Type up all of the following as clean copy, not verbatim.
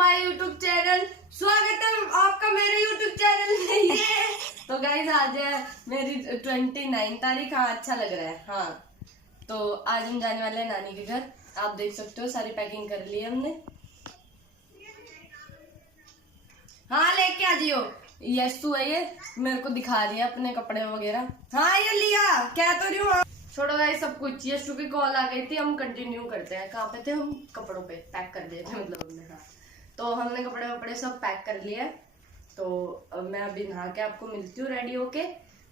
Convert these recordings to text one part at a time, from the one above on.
My YouTube channel. स्वागत है आपका मेरे यूट्यूब चैनल में। तो गाइस आज है मेरी 29 तारीख। हाँ अच्छा लग रहा है। हाँ तो आज हम जाने वाले हैं नानी के घर। आप देख सकते हो सारी पैकिंग कर ली है हमने। हाँ लेके आ जियो। यशु है ये, मेरे को दिखा रही है अपने कपड़े वगैरह। हाँ ये लिया, क्या तो रही हूँ। छोड़ो गाइस सब कुछ। यशु की कॉल आ गई थी, हम कंटिन्यू करते हैं। कहाँ पे थे हम? कपड़ों पे पैक कर दिए थे मतलब हमने। हाँ तो हमने कपड़े वपड़े सब पैक कर लिए। तो अब मैं अभी नहा के आपको मिलती हूँ रेडी होके।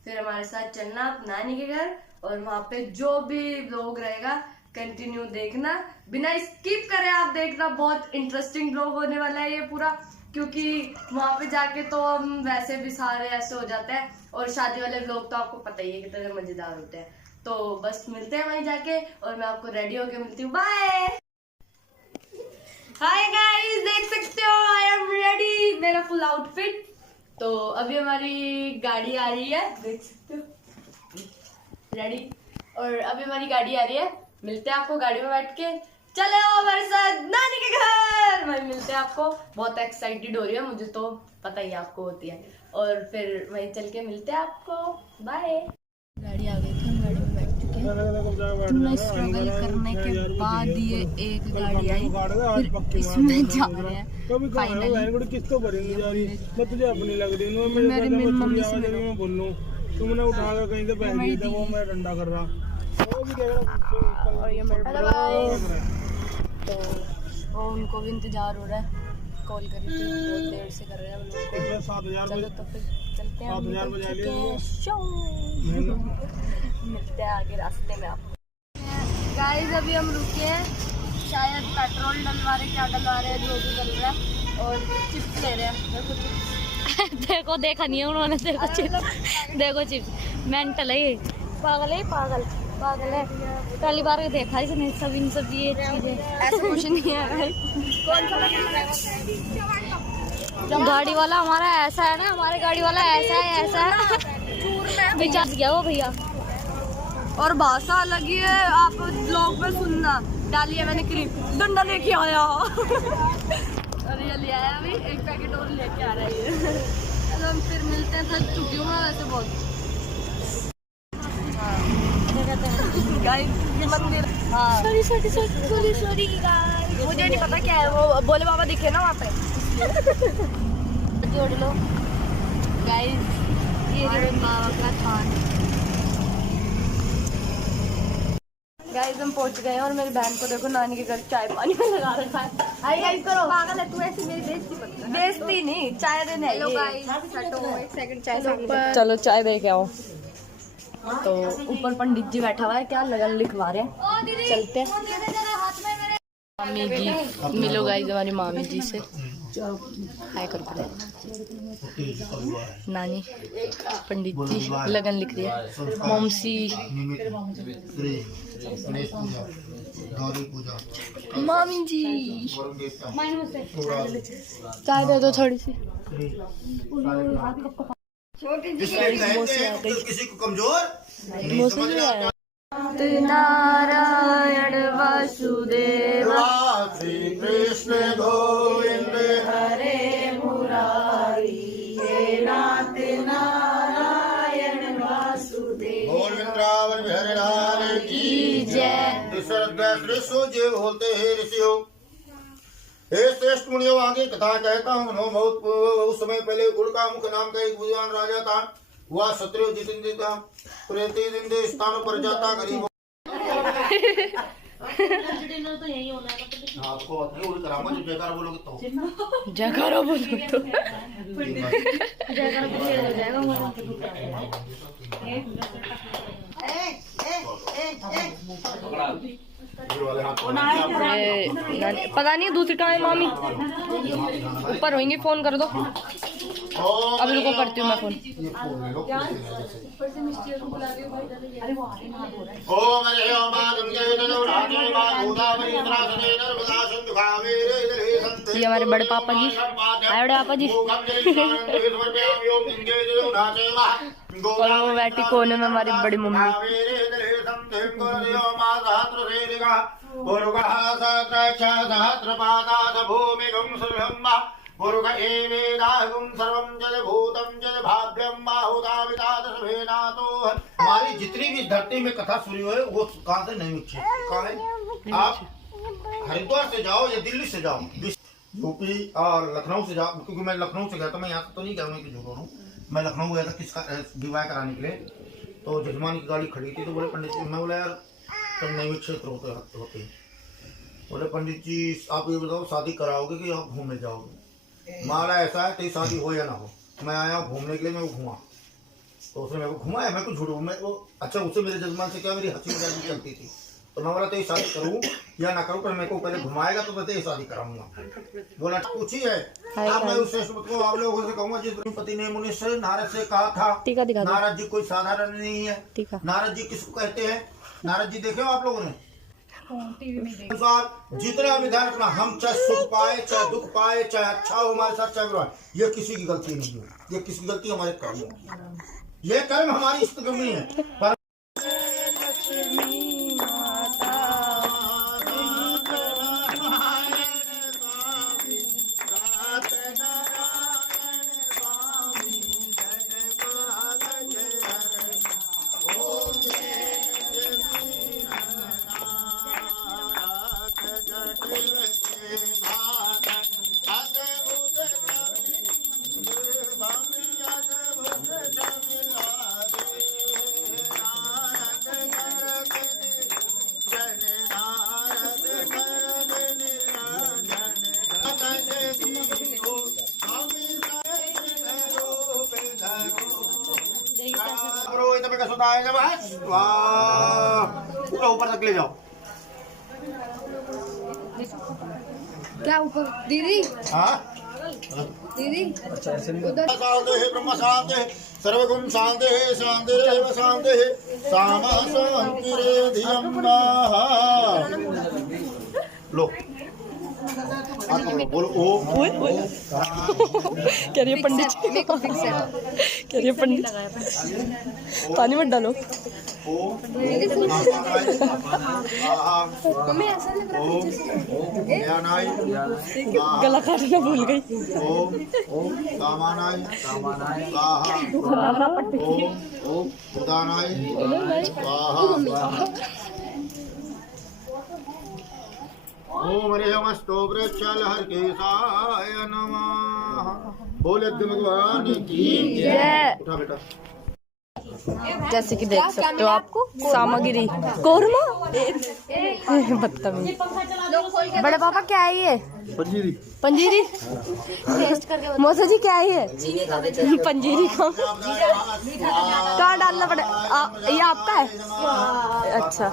फिर हमारे साथ चलना आप नानी के घर, और वहाँ पे जो भी व्लॉग रहेगा कंटिन्यू देखना, बिना स्किप करे आप देखना। बहुत इंटरेस्टिंग व्लॉग होने वाला है ये पूरा, क्योंकि वहाँ पे जाके तो हम वैसे भी सारे ऐसे हो जाते हैं, और शादी वाले व्लॉग तो आपको पता ही है कितने मजेदार होते हैं। तो बस मिलते हैं वहीं जाके, और मैं आपको रेडी होके मिलती हूँ। बाय। हाय गाइस, देख सकते हो आई एम रेडी, मेरा फुल आउटफिट। तो अभी हमारी गाड़ी आ रही है, देख सकते हो रेडी। और अभी हमारी गाड़ी आ रही है, मिलते हैं आपको गाड़ी में बैठ के। चलो हमारे साथ नानी के घर, वहीं मिलते हैं आपको। बहुत एक्साइटेड हो रही है मुझे, तो पता ही आपको होती है। और फिर वहीं चल के मिलते हैं आपको। बाय। गाड़ी आ गई थी, हम गाड़ी में बैठ चुके हैं। इतना स्ट्रगल करने के बाद ये एक गाड़ी आई, फिर इसमें जा रहे हैं फाइनली। मेरी मम्मी से मिलो। तुमने उठा कर कहीं से बैठ दिया था, वो मैं डंडा कर रहा। और ये मेरे तो उनको भी इंतजार हो रहा है। कॉल करी थी, बहुत देर से कर रहे हैं हम लोग। 7,000 चलो तो फिर चलते हैं। 7,000 बजा लिए। मिलते हैं आगे रास्ते में आप। गाइस अभी हम रुके हैं, शायद पेट्रोल डलवा रहे, क्या डलवा रहे हैं, जो भी डल रहा है। और चिप्स ले रहे हैं। देखो देखा नहीं है उन्होंने। देखो चिप्स, देखो चिप्स। मेंटल है ये, पागल है, पागल पागल है। पहली बार देखा इसने सब इन सब ये चीजें। ऐसा कुछ नहीं है। कौन सा गाड़ी वाला हमारा ऐसा है ना, हमारे गाड़ी वाला ऐसा है, ऐसा है। विचार गया वो भैया। और भाषा अलग ही है, आप ब्लॉग में सुनना। डालिए मैंने क्लिप, डंडा लेके आया। और ये ले आया अभी, एक पैकेट और लेके आ रहा है ये। चलो हम फिर मिलते हैं। थक चुकी हूँ मैं वैसे बहुत। गाइस ये मंदिर, हाँ सॉरी गाइस, मुझे नहीं पता क्या है वो। बोले बाबा दिखे ना वहाँ पे। जोड़ लो गाइस, ये बाबा का थान। गाइस हम पहुंच गए हैं, और मेरी बहन को देखो नानी के घर चाय पानी में लगा रखा है। हाय गाइस करो, पागल है तू, ऐसी मेरी बेइज्जती मत कर। बेइज्जती नहीं, चाय देने आई है। एक सेकंड चाय। चलो चाय दे के आओ। तो ऊपर पंडित जी बैठा हुआ है, क्या लगन लिखवा रहे हैं। चलते हैं। मामी जी मिलो गाइस, हमारी मामी जी से हाय कर दो। नानी, पंडित जी लगन लिख रही है। मौमसी, मामी जी चाय दे दो थोड़ी सी। किसी को कमजोर नारायण वासुदेव श्री कृष्ण गोविंद हरे मुरारी, हे नाथ नारायण वासुदेव। वृंदावन बिहारी लाल की जय। ऋषि जीव होते हे ऋषियों, हे श्रेष्ठ मुनियों, आगे कथा कहता हूँ। बहुत उस समय पहले गुड़ का मुख नाम का एक बुद्धिमान राजा था। वह क्षत्रिय जितेंद्र था, प्रतिदिन स्थानों पर जाता गरीब। आपको कराऊंगा जब जयकारा बोलोगे तो। जयकारा बोलो तो पता नहीं दूसरी कहाँ है मामी। ऊपर होंगे, फोन कर दो। अभी रुको, करती हूँ मैं फोन। ये हमारे बड़े पापा जी, आए बड़े पापा जी। और वो बैठी कोने में हमारी बड़ी मम्मी। पुरुगः सहस्रपादात् भूमिगुं सर्वं पुरुग एवेदागुं सर्वं जलभूतं जलभाव्यं बाहुदावितादशभेनातो। हमारी जितनी भी धरती में कथा सुनी हुई है वो कहाँ से नहीं मिली। कहाँ है? आप हरिद्वार से जाओ या दिल्ली से जाओ, यूपी और लखनऊ से जाओ, क्योंकि मैं लखनऊ से गया तो मैं यहाँ तो नहीं गया हूँ कि झूठ बोलूं। मैं लखनऊ गया था किसका विवाह कराने के लिए, तो जजमान की गाड़ी खड़ी थी तो बोले पंडित जी, मैं बोला यार तुम नैमिक क्षेत्र होते बोले पंडित जी आप ये बताओ शादी कराओगे कि आप घूमने जाओगे। मारा ऐसा है तेरी शादी हो या ना हो, मैं आया घूमने के लिए, मैं वो घुमा तो उसने मेरे को घुमाया, मैं कुछ झूठ मैं वो अच्छा उससे मेरे जजमान से क्या मेरी हंसी मजाक चलती थी, तो मैं बोला तेरी शादी करूँ या ना करूँ, पर मेरे को पहले घुमाएगा तो मैं तेरी शादी कराऊंगा। बोला कुछ ही है। अब मैं उस को आप लोगों से कहूंगा जिस पति ने मुनि से नारद से कहा था, नारद जी कोई साधारण नहीं है। नारद जी किसको कहते हैं? नारद जी देखे हो आप लोगों ने? अनुसार जितना विधान रखना, हम चाहे सुख पाए चाहे दुख पाए, चाहे अच्छा हो हमारे साथ चाहे बुरा, ये किसी की गलती नहीं है, ये किसी की गलती हमारे कर्म है, ये कर्म हमारी इष्ट नहीं है। पर पूरा ऊपर तक ले जाओ। क्या ऊपर दीदी? हाँ दीदी शांति है ब्रह्म शांति है सर्वगुण शांति है शांति रेव शांति है सामा शांति रे धियम लो बोलो ओ कह रही है पंडित कह रही है पंडित पानी मत डालो। गला काटना भूल गई। ओम रेमस्तो वृक्षलहर केशाय नमः। बोले भगवान की जय। उठा बेटा। जैसे कि देख सकते हो आप सामग्री कोरमा बदतमीज। बड़े पापा क्या है ये? पंजीरी। पंजीरी मौसा जी क्या है ये? पंजीरी को कहाँ डालना पड़ेगा? ये आपका है? अच्छा।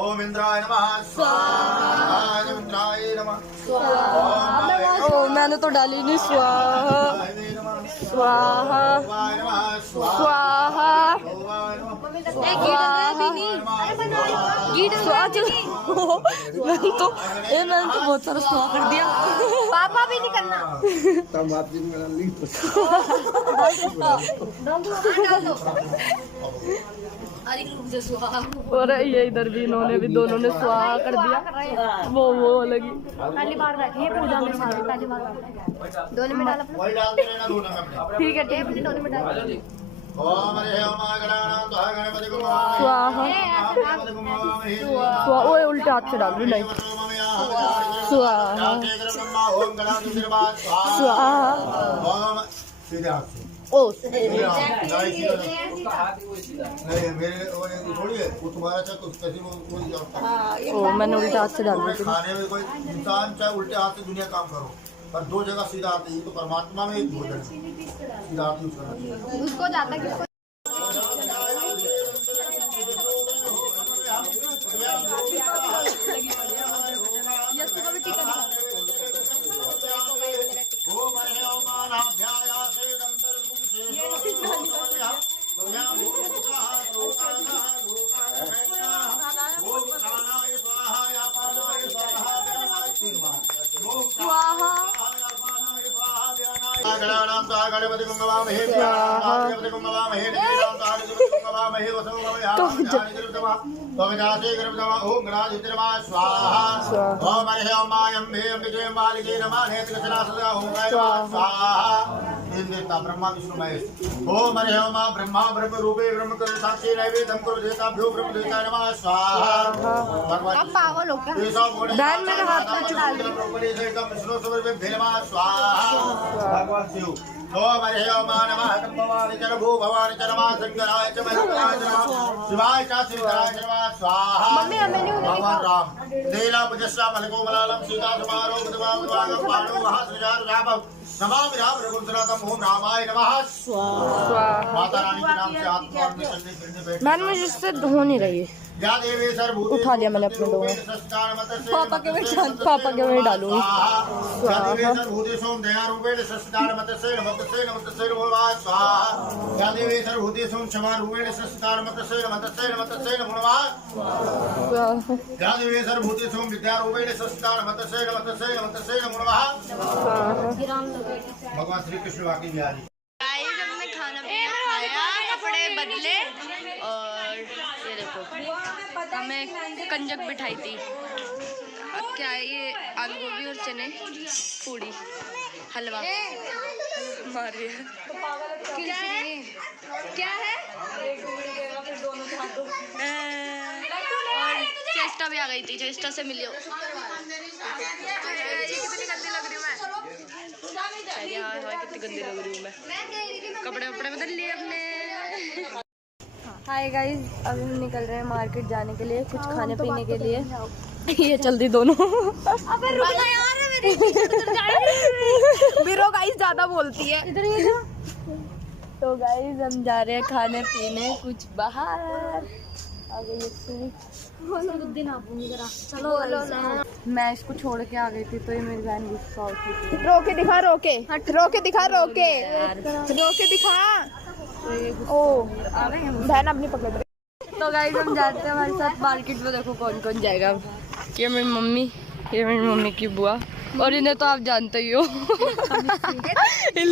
ओम इंद्राय नमः स्वाहा। इंद्राय नमः। ओ मैंने तो डाली नहीं। स्वाहा स्वाहा स्वाहा। मैंने तो बहुत सारा स्वाहा कर दिया। पापा भी नहीं करना। और ये इधर भी इन्होंने भी दोनों ने स्वाहा कर दिया। वो लगी पहली बार बैठी है पूजा में। पहली बार दोनों में डाल ठीक है ठीक है दोनों में डाल। स्वाहा स्वाहा। ओए उल्टे हाथ से डाल रही नहीं। स्वाहा स्वाहा। ओ नहीं मेरे थोड़ी है वो तुम्हारा चाहे कुछ कैसी वो ओ मैंने उल्टे हाथ से डाल दिया। खाने में कोई इंसान चाहे उल्टे हाथ से दुनिया काम करो, पर दो जगह सीधा आती है तो परमात्मा में एक भोजन सीधा आती है उसको जाता है। गणानां त्वा गणपति गंगवामहे गणपति गंगवामहे निरां त्वा गंगवामहे वसुगंगवामहे भवदासे गर्भदमा ओम गणाधिपतिर्वा स्वाहा ओम अर्ह्यं मायं भेयं विजयं मालिके नमः नेत्रकशना सदा ओम स्वाहा इन देवता ब्रह्मा विष्णु महेश ओम अर्ह्यं मा ब्रह्मा ब्रह्म रूपे ब्रह्म कर साक्षी नैवेद्यं करो देवताभ्यो ब्रह्म देवता नमः स्वाहा भगवान पागल हो क्या दान मेरे हाथ में चढ़ा दे विष्णु समर्पे भेनमा स्वाहा भगवान शिव ओम अर्ह्यं मा नमः भवानि चर भू भवानि चर मा शंकराय च महेश्वराय नमः शिवाय च शिवराय नमः स्वाहा भगवान राम लीला पुजस्सा मलको मलालम सीता समारोह बुधवागम पाणो महासृजार रामम नमामि राम रघुनाथम ओम रामाय नमः स्वाहा माता रानी के नाम से आत्मा में चलने फिरने बैठ मैंने मुझे इससे हो नहीं रही है। उठा लिया मैंने अपने दोनों पापा के में डालूंगी भगवान श्री कृष्ण वाकी बिहारी हमने खाना खाया, कपड़े बदले और ये देखो हमें कंजक बिठाई थी। अब क्या है ये आलू गोभी और चने पूड़ी हलवा मार रही है। क्या है और चेस्टा भी आ गई थी, चेस्टा से मिलियो। कितनी गंदी लग रही हूँ मैं, हाँ कितनी गंदी लग रही हूँ मैं। कपड़े वपड़े बदल लिए अपने। हाय गाइस, अभी हम निकल रहे हैं मार्केट जाने के लिए, कुछ खाने पीने के लिए। ये चलती दोनों। अबे रुक जा यार, मेरी गाइस ज्यादा बोलती है। इधर ही तो गाइस हम जा रहे हैं खाने पीने कुछ बाहर। आ गई चलो मैं इसको छोड़ के आ गई थी तो ये मेरी बहन गुस्सा होती थी। रोके दिखा, रोके दिखा, रोके दिखा। ओ बहन अपनी पकड़ रही। तो गाइस हम जाते हैं हमारे साथ मार्केट में। देखो कौन कौन जाएगा। ये मेरी मम्मी, ये मेरी मम्मी की बुआ, और इन्हें तो आप जानते ही हो। ये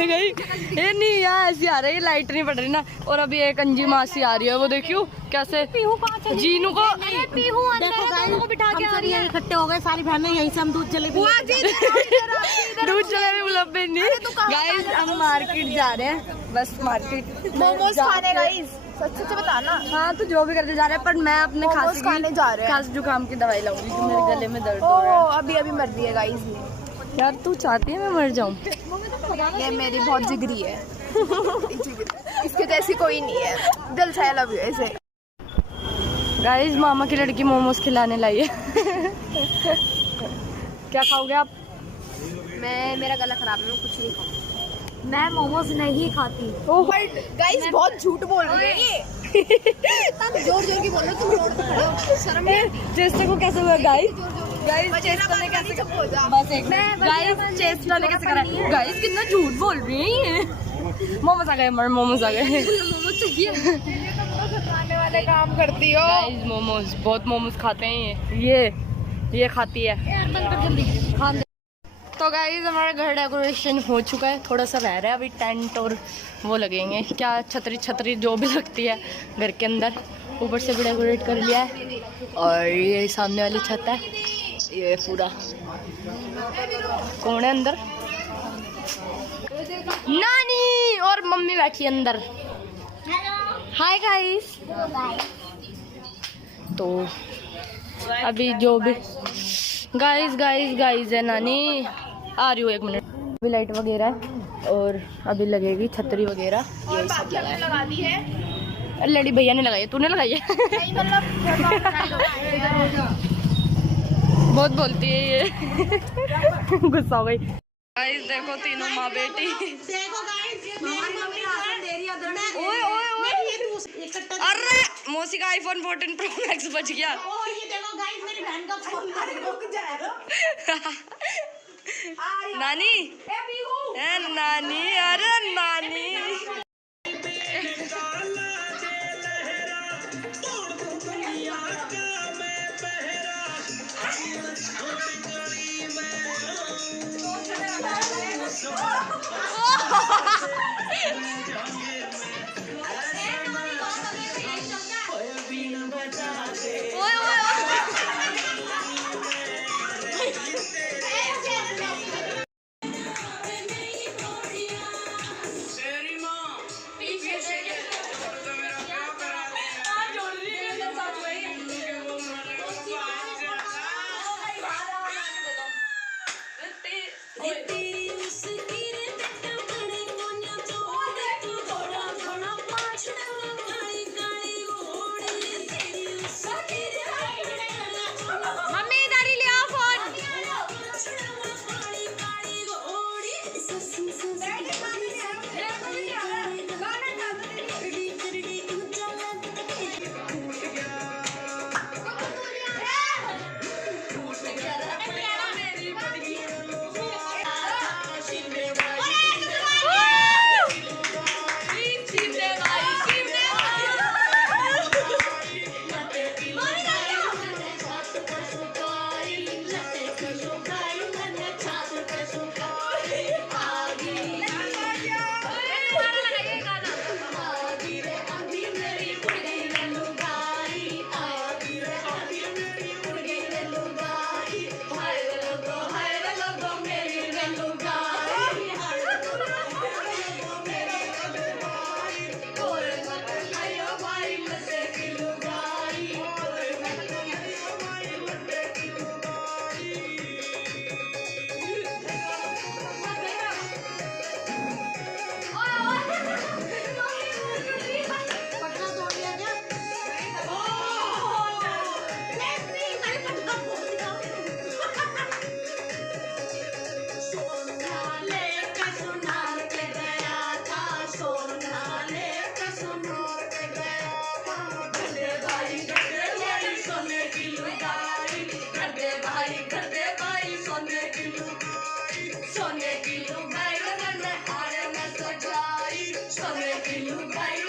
नहीं यहाँ ऐसी आ रही है, लाइट नहीं पड़ रही ना। और अभी एक अंजी मासी आ रही है, वो देखियो कैसे जीनू को बिठा के इकट्ठे हो गए सारी बहनें, यहीं से हम दूध जलेबी मुलब्बे नहीं। गाइस हम मार्केट जा रहे हैं, बस मार्केट मोमोज खाने गाइस, सच से बताना। हाँ तो जो भी करते जा रहे हैं, पर मैं अपने खांसी खाने जा रहे हैं। खांसी जुकाम की दवाई लाऊंगी, मेरे गले में दर्द हो ओ रहा है। अभी मर रही है गाइस। यार तू चाहती है मैं मर जाऊँ? ये मेरी बहुत जिगरी है। इसके जैसी कोई नहीं है, दिल से लव यू ऐसे। गाइस मामा की लड़की मोमोज खिलाने लाई है। क्या खाओगे आप? मेरा गला खराब है, मैं कुछ नहीं खाऊंगी। मैं मोमोज नहीं खाती। गाइस बहुत झूठ बोल रही है ये। जोर जोर की बोल रहे हो तुम, रोड पे खड़े हो, शर्म है। चेस्टा को कैसे हुआ गाइस? चेस्टा ने कैसे बस एक गाइस, चेस्टा ने कैसे करा? गाइस कितना झूठ बोल रही है ये। मोमोज आ गए, मोमोज आ गए। मोमोज चाहिए, खाने वाले काम करती हो। गाइस मोमोज, बहुत मोमोज खाते हैं ये खाती है। तो गाइस हमारा घर डेकोरेशन हो चुका है, थोड़ा सा रह रहा है अभी। टेंट और वो लगेंगे, क्या छतरी जो भी लगती है घर के अंदर, ऊपर से भी डेकोरेट कर लिया है। और ये सामने वाली छत है, ये पूरा। कौन है अंदर? नानी और मम्मी बैठी अंदर। Hi guys. तो अभी जो भी गाइस है, नानी आ रही हूँ, 1 मिनट। अभी लाइट वगैरह है और अभी लगेगी छतरी वगैरह, ये सब लगा दी है। लड़ी भैया ने लगाई है, तूने लगाई है? बहुत बोलती है ये। गुस्सा हो गई। गाइस देखो तीनों माँ बेटी। ओए ओए ओए, अरे मौसी का आईफोन 14 प्रो मैक्स बच गया। ये देखो गाइस, मेरी बहन का फोन रुक जाएगा। नानी नानी, अरे नानी। समय की लुगाई